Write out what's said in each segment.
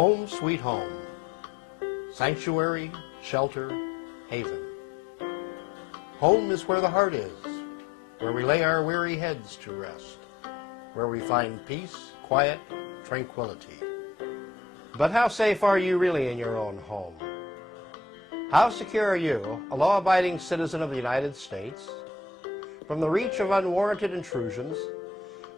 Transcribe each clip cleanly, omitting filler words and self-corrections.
Home sweet home. Sanctuary, shelter, haven. Home is where the heart is, where we lay our weary heads to rest, where we find peace, quiet, tranquility. But how safe are you really in your own home? How secure are you, a law-abiding citizen of the United States, from the reach of unwarranted intrusions,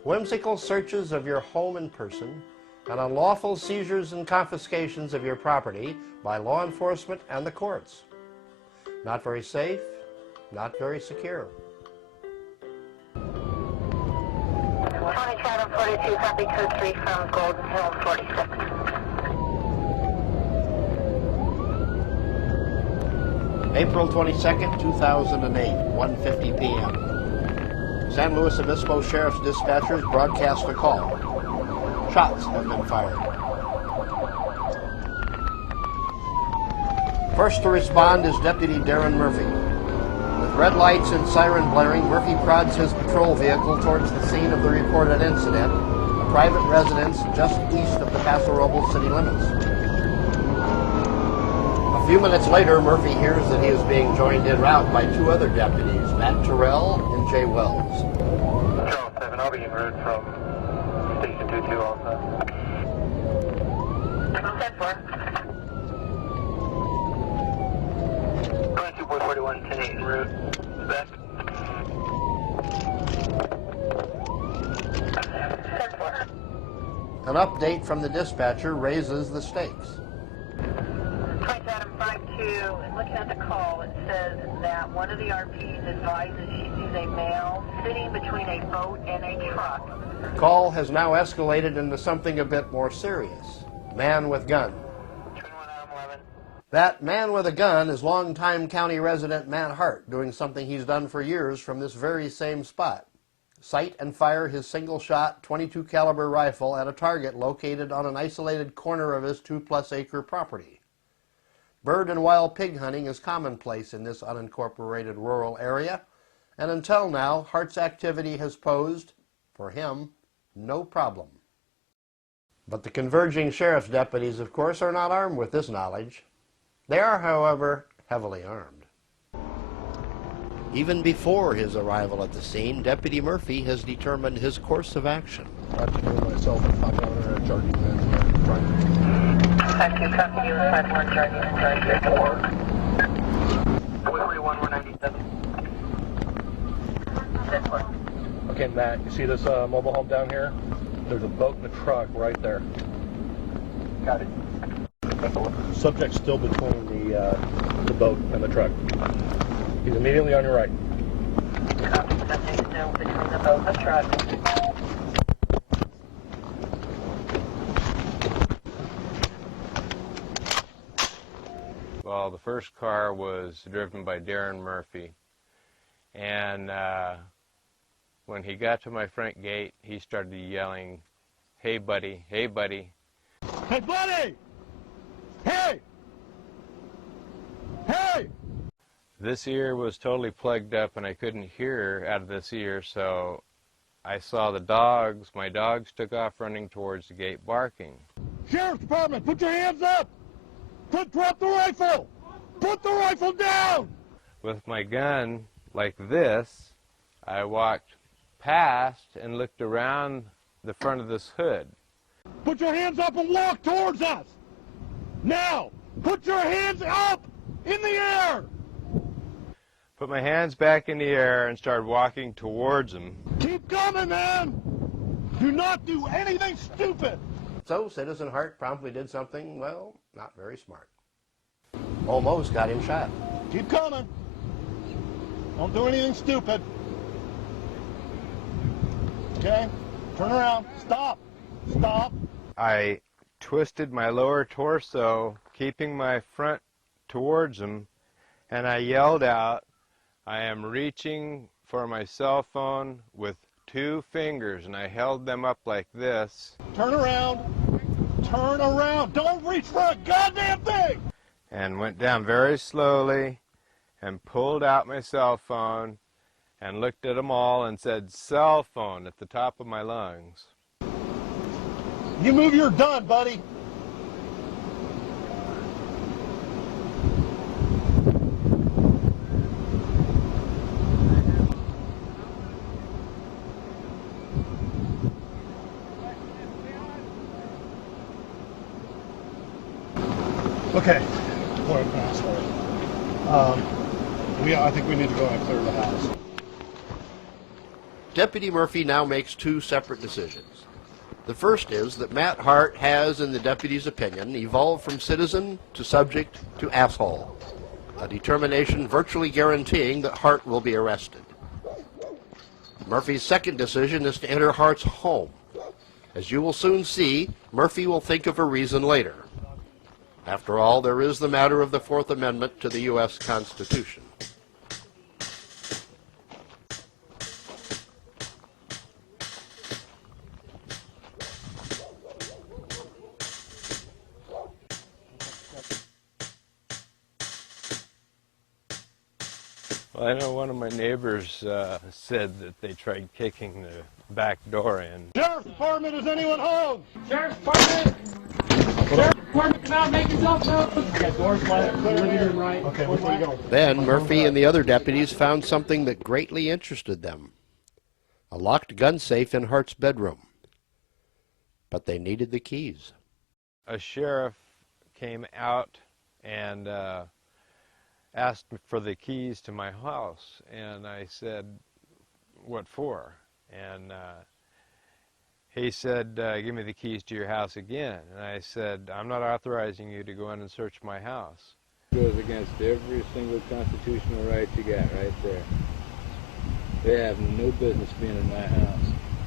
whimsical searches of your home and person, and unlawful seizures and confiscations of your property by law enforcement and the courts? Not very safe, not very secure. 2742, copy code 3 from Golden Hill 46. April 22nd, 2008, 1:50 p.m. San Luis Obispo Sheriff's dispatchers broadcast a call. Shots have been fired. First to respond is Deputy Darren Murphy. With red lights and siren blaring, Murphy prods his patrol vehicle towards the scene of the reported incident, a private residence just east of the Paso Robles city limits. A few minutes later, Murphy hears that he is being joined en route by two other deputies, Matt Terrell and Jay Wells. Charles 7, I'll be en route from Station 22 also. 10-4. 22.41, 10-8 en route. Back. 10-4. An update from the dispatcher raises the stakes. 2752, looking at the call, it says that one of the RPs advises she sees a male sitting between a boat and a truck. The call has now escalated into something a bit more serious. Man with gun. 21 Adam 11. That man with a gun is longtime county resident Matt Hart, doing something he's done for years from this very same spot. Sight and fire his single-shot .22 caliber rifle at a target located on an isolated corner of his 2+ acre property. Bird and wild pig hunting is commonplace in this unincorporated rural area, and until now, Hart's activity has posed, for him, no problem. But the converging sheriff's deputies, of course, are not armed with this knowledge. They are, however, heavily armed. Even before his arrival at the scene, Deputy Murphy has determined his course of action. Myself, I'm going to charge you then. 52, copy you, 51, charging and charging. 441, 197. 10-4. Okay, Matt, you see this mobile home down here? There's a boat and a truck right there. Got it. Subject's still between the boat and the truck. He's immediately on your right. Copy, subject still between the boat and the truck. Well, the first car was driven by Darren Murphy, and when he got to my front gate, he started yelling, "Hey, buddy, hey, buddy." Hey, buddy! Hey! Hey! This ear was totally plugged up, and I couldn't hear out of this ear, so I saw the dogs. My dogs took off running towards the gate barking. Sheriff's Department, put your hands up! Drop the rifle! Put the rifle down! With my gun like this, I walked past and looked around the front of this hood. Put your hands up and walk towards us! Now! Put your hands up in the air! Put my hands back in the air and started walking towards him. Keep coming, man! Do not do anything stupid! So Citizen Hart promptly did something, well, not very smart. Almost got him shot. Keep coming. Don't do anything stupid. Okay? Turn around. Stop. Stop. I twisted my lower torso, keeping my front towards him, and I yelled out, "I am reaching for my cell phone with 2 fingers," and I held them up like this. Turn around. Turn around. Don't reach for a goddamn thing! And went down very slowly and pulled out my cell phone and looked at them all and said, "Cell phone," at the top of my lungs. You move, you're done, buddy. Okay. Boy, I'm an asshole. I think we need to go and clear the house. Deputy Murphy now makes two separate decisions. The first is that Matt Hart has, in the deputy's opinion, evolved from citizen to subject to asshole, a determination virtually guaranteeing that Hart will be arrested. Murphy's second decision is to enter Hart's home. As you will soon see, Murphy will think of a reason later. After all, there is the matter of the Fourth Amendment to the U.S. Constitution. Well, I know one of my neighbors said that they tried kicking the back door in. Sheriff's Department, is anyone home? Sheriff's Department! Sheriff's Department, come out, make yourself known! Yeah, doors left, living room right. Okay, where you go? Then Murphy and the other deputies found something that greatly interested them: a locked gun safe in Hart's bedroom. But they needed the keys. A sheriff came out and asked for the keys to my house, and I said, "What for?" And he said, "Give me the keys to your house again." And I said, "I'm not authorizing you to go in and search my house." It goes against every single constitutional right you got right there. They have no business being in my house.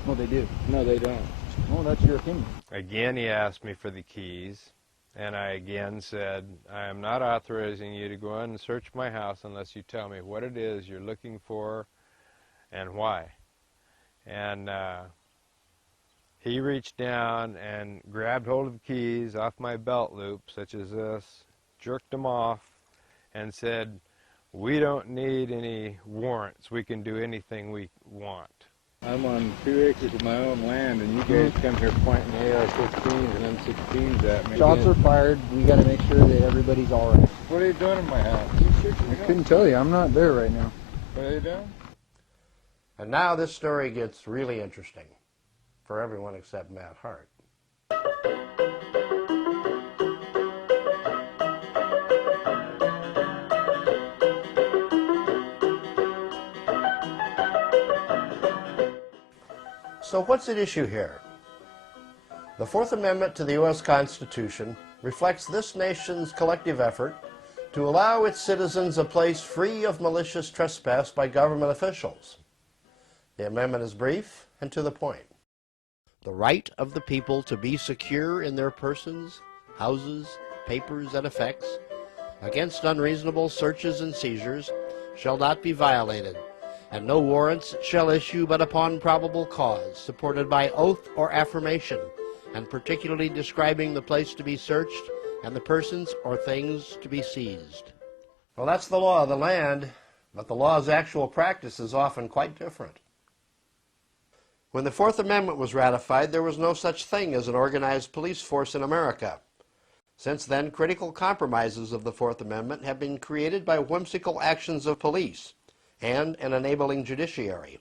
No, they do. No, they don't. Well, that's your opinion. Again, he asked me for the keys, and I again said, "I am not authorizing you to go in and search my house unless you tell me what it is you're looking for and why." And he reached down and grabbed hold of the keys off my belt loop, such as this, jerked them off, and said, "We don't need any warrants. We can do anything we want." I'm on 2 acres of my own land, and you guys come here pointing AR-15s and M16s at me. Shots are fired. We got to make sure that everybody's all right. What are you doing in my house? I couldn't tell you. I'm not there right now. What are you doing? And now this story gets really interesting for everyone except Matt Hart. So what's at issue here? The Fourth Amendment to the U.S. Constitution reflects this nation's collective effort to allow its citizens a place free of malicious trespass by government officials. The amendment is brief and to the point. The right of the people to be secure in their persons, houses, papers, and effects against unreasonable searches and seizures shall not be violated, and no warrants shall issue but upon probable cause, supported by oath or affirmation, and particularly describing the place to be searched and the persons or things to be seized. Well, that's the law of the land, but the law's actual practice is often quite different. When the Fourth Amendment was ratified, there was no such thing as an organized police force in America. Since then, critical compromises of the Fourth Amendment have been created by whimsical actions of police and an enabling judiciary.